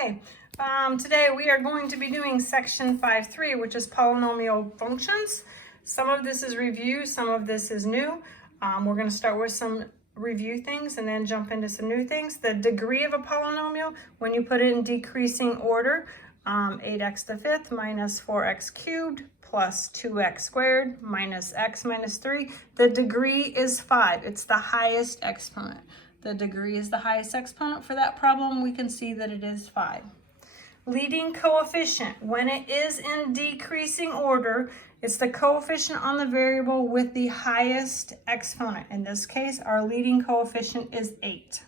Okay, today we are going to be doing section 5.3, which is polynomial functions. Some of this is review, some of this is new. We're going to start with some review things and then jump into some new things. The degree of a polynomial, when you put it in decreasing order, 8x to the fifth minus 4x cubed plus 2x squared minus x minus 3. The degree is 5. It's the highest exponent. The degree is the highest exponent for that problem. We can see that it is 5. Leading coefficient, when it is in decreasing order, it's the coefficient on the variable with the highest exponent. In this case, our leading coefficient is 8.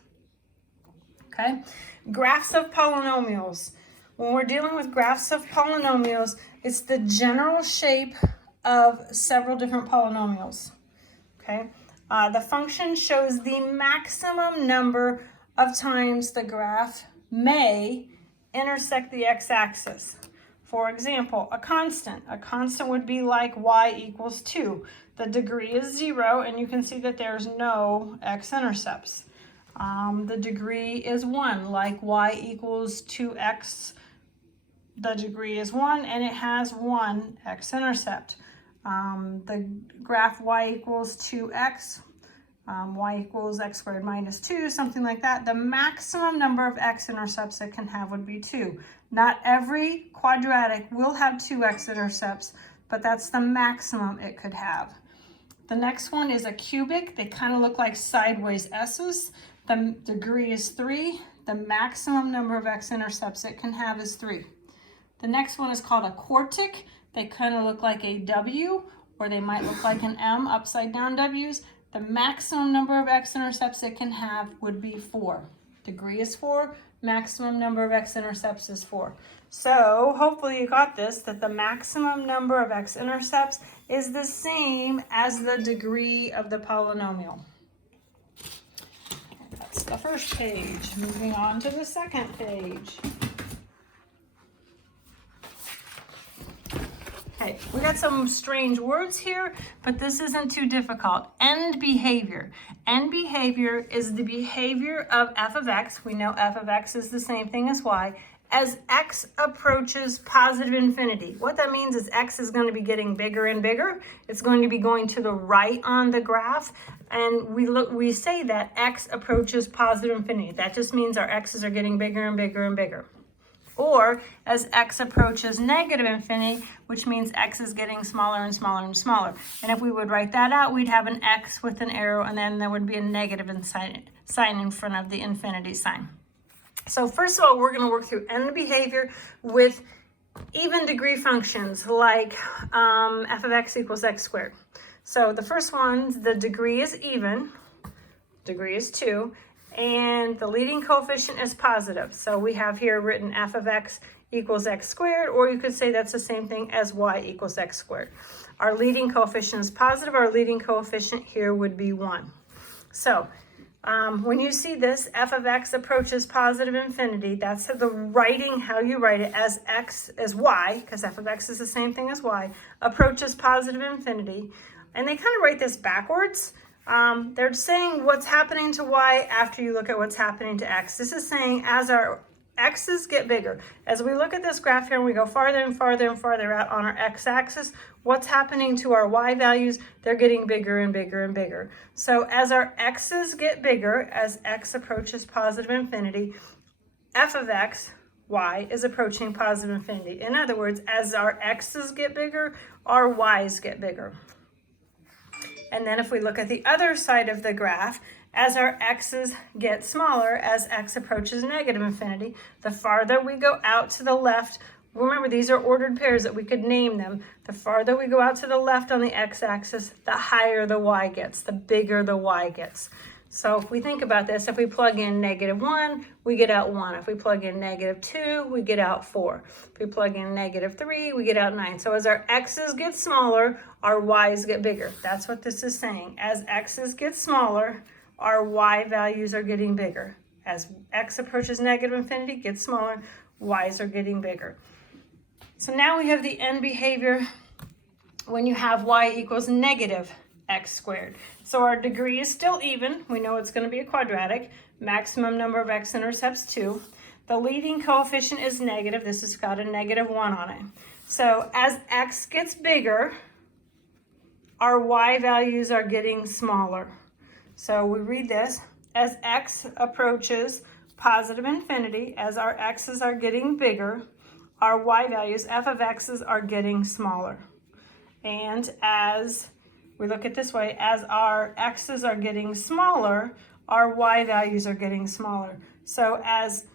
Okay, graphs of polynomials. When we're dealing with graphs of polynomials, it's the general shape of several different polynomials. Okay, the function shows the maximum number of times the graph may intersect the x-axis. For example, a constant would be like y equals 2. The degree is 0, and you can see that there's no x-intercepts. The degree is 1, like y equals 2x. The degree is 1, and it has 1 x-intercept. The graph y equals 2x, y equals x squared minus 2, something like that. The maximum number of x-intercepts it can have would be 2. Not every quadratic will have 2 x-intercepts, but that's the maximum it could have. The next one is a cubic. They kind of look like sideways S's. The degree is 3. The maximum number of x-intercepts it can have is 3. The next one is called a quartic. They kind of look like a W, or they might look like an M, upside down W's. The maximum number of x-intercepts it can have would be 4. Degree is 4, maximum number of x-intercepts is 4. So hopefully you got this, that the maximum number of x-intercepts is the same as the degree of the polynomial. That's the first page. Moving on to the second page. Okay, we got some strange words here, but this isn't too difficult. End behavior. End behavior is the behavior of f of x. We know f of x is the same thing as y. As x approaches positive infinity. What that means is x is going to be getting bigger and bigger. It's going to be going to the right on the graph. And we say that x approaches positive infinity. That just means our x's are getting bigger and bigger and bigger. Or as x approaches negative infinity, which means x is getting smaller and smaller and smaller. And if we would write that out, we'd have an x with an arrow, and then there would be a negative sign in front of the infinity sign. So first of all, we're going to work through end behavior with even degree functions like f of x equals x squared. So the first one, the degree is even, degree is 2. And the leading coefficient is positive. So we have here written f of x equals x squared, or you could say that's the same thing as y equals x squared. Our leading coefficient is positive. Our leading coefficient here would be 1. So when you see this, f of x approaches positive infinity, that's the writing, how you write it, as x, as y, because f of x is the same thing as y, approaches positive infinity. And they kind of write this backwards. They're saying what's happening to y after you look at what's happening to x. This is saying as our x's get bigger, as we look at this graph here and we go farther and farther and farther out on our x-axis, what's happening to our y values? They're getting bigger and bigger and bigger. So as our x's get bigger, as x approaches positive infinity, f of x, y, is approaching positive infinity. In other words, as our x's get bigger, our y's get bigger. And then if we look at the other side of the graph, as our x's get smaller, as x approaches negative infinity, the farther we go out to the left, remember these are ordered pairs that we could name them, the farther we go out to the left on the x-axis, the higher the y gets, the bigger the y gets. So if we think about this, if we plug in -1, we get out 1. If we plug in -2, we get out 4. If we plug in -3, we get out 9. So as our x's get smaller, our y's get bigger. That's what this is saying. As x's get smaller, our y values are getting bigger. As x approaches negative infinity, gets smaller, y's are getting bigger. So now we have the end behavior when you have y equals negative x squared. So our degree is still even. We know it's going to be a quadratic. Maximum number of x-intercepts 2. The leading coefficient is negative. This has got a -1 on it. So as x gets bigger, our y values are getting smaller. So we read this, as x approaches positive infinity, as our x's are getting bigger, our y values, f of x's, are getting smaller. And as we look at this way, as our x's are getting smaller, our y values are getting smaller. So as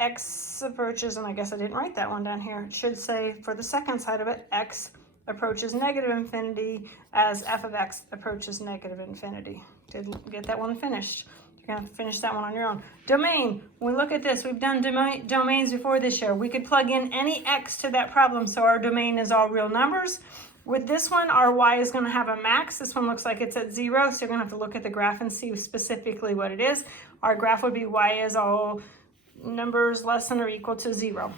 x approaches, and I guess I didn't write that one down here, it should say for the second side of it, x approaches negative infinity as f of x approaches negative infinity. Did get that one finished. You're going to finish that one on your own. Domain, when we look at this, we've done domains before this year. We could plug in any x to that problem, so our domain is all real numbers. With this one, our y is going to have a max. This one looks like it's at 0, so you're going to have to look at the graph and see specifically what it is. Our graph would be y is all numbers less than or equal to 0.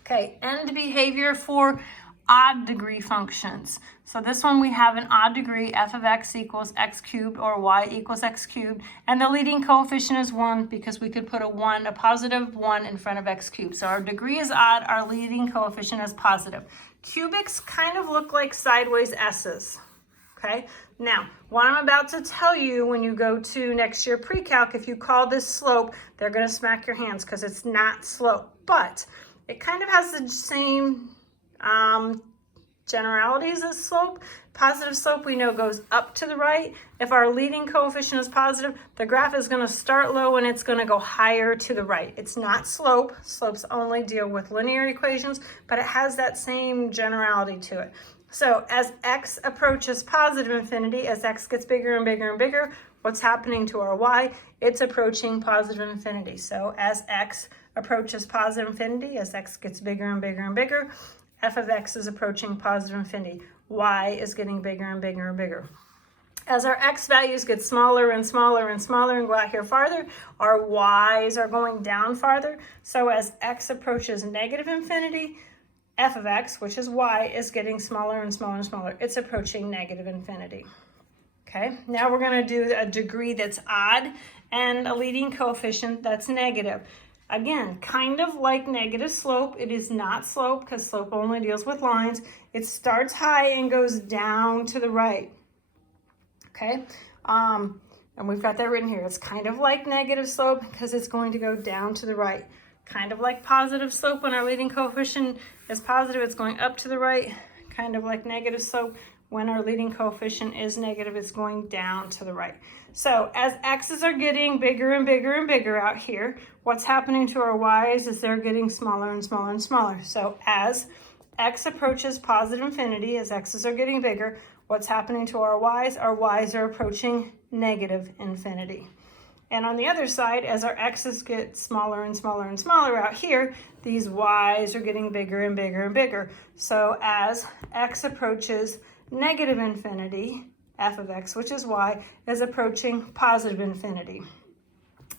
Okay, end behavior for odd degree functions. So this one we have an odd degree, f of x equals x cubed or y equals x cubed, and the leading coefficient is 1 because we could put a positive 1 in front of x cubed. So our degree is odd, our leading coefficient is positive. Cubics kind of look like sideways s's. Okay, now what I'm about to tell you, when you go to next year pre-calc, if you call this slope, they're going to smack your hands because it's not slope, but it kind of has the same generalities as slope. Positive slope we know goes up to the right. If our leading coefficient is positive, the graph is going to start low and it's going to go higher to the right. It's not slope. Slopes only deal with linear equations, but it has that same generality to it. So as x approaches positive infinity, as x gets bigger and bigger and bigger, what's happening to our y? It's approaching positive infinity. So as x approaches positive infinity, as x gets bigger and bigger and bigger, f of x is approaching positive infinity. Y is getting bigger and bigger and bigger. As our x values get smaller and smaller and smaller and go out here farther, our y's are going down farther. So as x approaches negative infinity, f of x, which is y, is getting smaller and smaller and smaller. It's approaching negative infinity. Okay, now we're going to do a degree that's odd and a leading coefficient that's negative. Again, kind of like negative slope. It is not slope because slope only deals with lines. It starts high and goes down to the right. Okay, and we've got that written here. It's kind of like negative slope because it's going to go down to the right. Kind of like positive slope, when our leading coefficient is positive, it's going up to the right. Kind of like negative slope, when our leading coefficient is negative, it's going down to the right. So as x's are getting bigger and bigger and bigger out here, what's happening to our y's is they're getting smaller and smaller and smaller. So as x approaches positive infinity, as x's are getting bigger, what's happening to our y's? Our y's are approaching negative infinity. And on the other side, as our x's get smaller and smaller and smaller out here, these y's are getting bigger and bigger and bigger. So as x approaches negative infinity, f of x, which is y, is approaching positive infinity.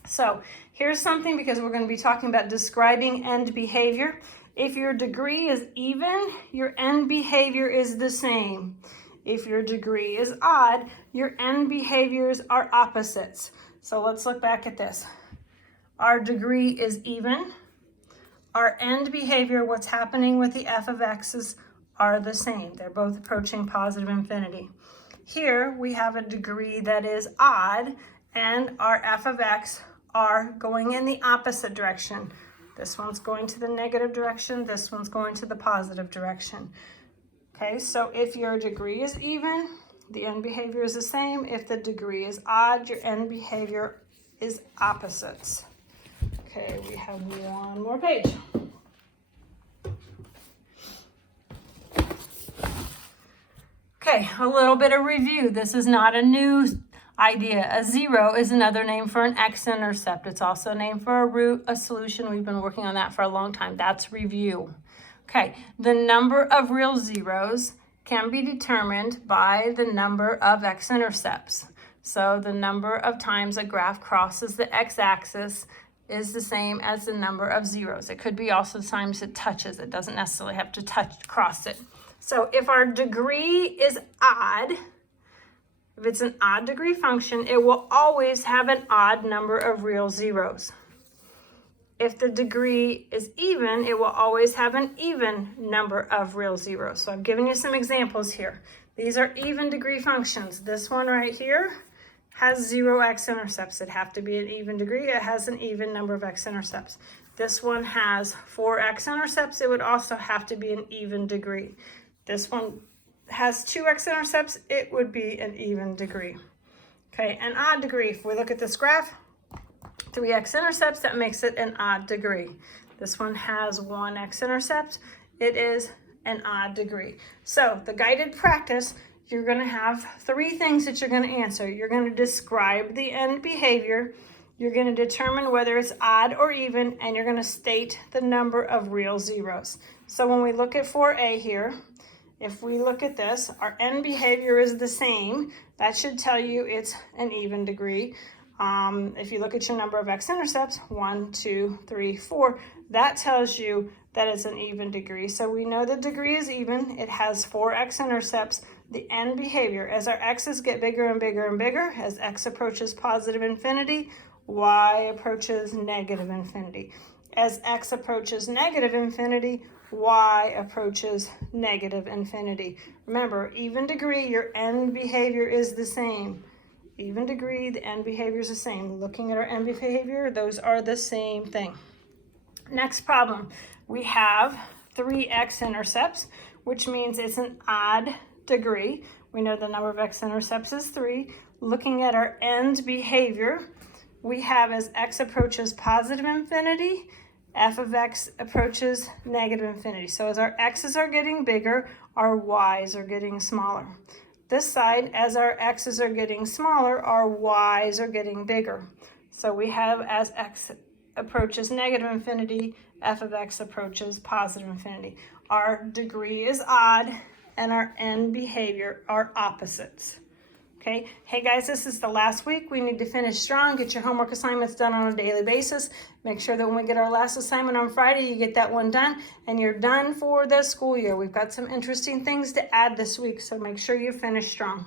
So here's something, because we're going to be talking about describing end behavior. If your degree is even, your end behavior is the same. If your degree is odd, your end behaviors are opposites. So let's look back at this. Our degree is even. Our end behavior, what's happening with the f of x's, are the same. They're both approaching positive infinity. Here we have a degree that is odd, and our f of x are going in the opposite direction. This one's going to the negative direction. This one's going to the positive direction. Okay, so if your degree is even, the end behavior is the same. If the degree is odd, your end behavior is opposites. Okay, we have one more page. Okay, a little bit of review. This is not a new idea. A zero is another name for an x-intercept. It's also a name for a root, a solution. We've been working on that for a long time. That's review. Okay, the number of real zeros can be determined by the number of x-intercepts. So the number of times a graph crosses the x-axis is the same as the number of zeros. It could be also the times it touches. It doesn't necessarily have to cross it. So if our degree is odd, if it's an odd degree function, it will always have an odd number of real zeros. If the degree is even, it will always have an even number of real zeros. So I've given you some examples here. These are even degree functions. This one right here has 0 x-intercepts. It'd have to be an even degree. It has an even number of x-intercepts. This one has 4 x-intercepts. It would also have to be an even degree. This one has 2 x-intercepts. It would be an even degree. Okay, an odd degree. If we look at this graph, 3 x-intercepts, that makes it an odd degree. This one has 1 x-intercept. It is an odd degree. So the guided practice, you're going to have 3 things that you're going to answer. You're going to describe the end behavior. You're going to determine whether it's odd or even, and you're going to state the number of real zeros. So when we look at 4a here, if we look at this, our end behavior is the same. That should tell you it's an even degree. If you look at your number of x-intercepts, 1, 2, 3, 4, that tells you that it's an even degree. So we know the degree is even. It has 4 x-intercepts. The end behavior, as our x's get bigger and bigger and bigger, as x approaches positive infinity, y approaches negative infinity. As x approaches negative infinity, y approaches negative infinity. Remember, even degree, your end behavior is the same. Even degree, the end behavior is the same. Looking at our end behavior, those are the same thing. Next problem, we have 3 x-intercepts, which means it's an odd degree. We know the number of x-intercepts is 3. Looking at our end behavior, we have as x approaches positive infinity, f of x approaches negative infinity. So as our x's are getting bigger, our y's are getting smaller. This side, as our x's are getting smaller, our y's are getting bigger. So we have as x approaches negative infinity, f of x approaches positive infinity. Our degree is odd, and our end behavior are opposites. Okay, hey guys, this is the last week. We need to finish strong, get your homework assignments done on a daily basis. Make sure that when we get our last assignment on Friday, you get that one done, and you're done for the school year. We've got some interesting things to add this week, so make sure you finish strong.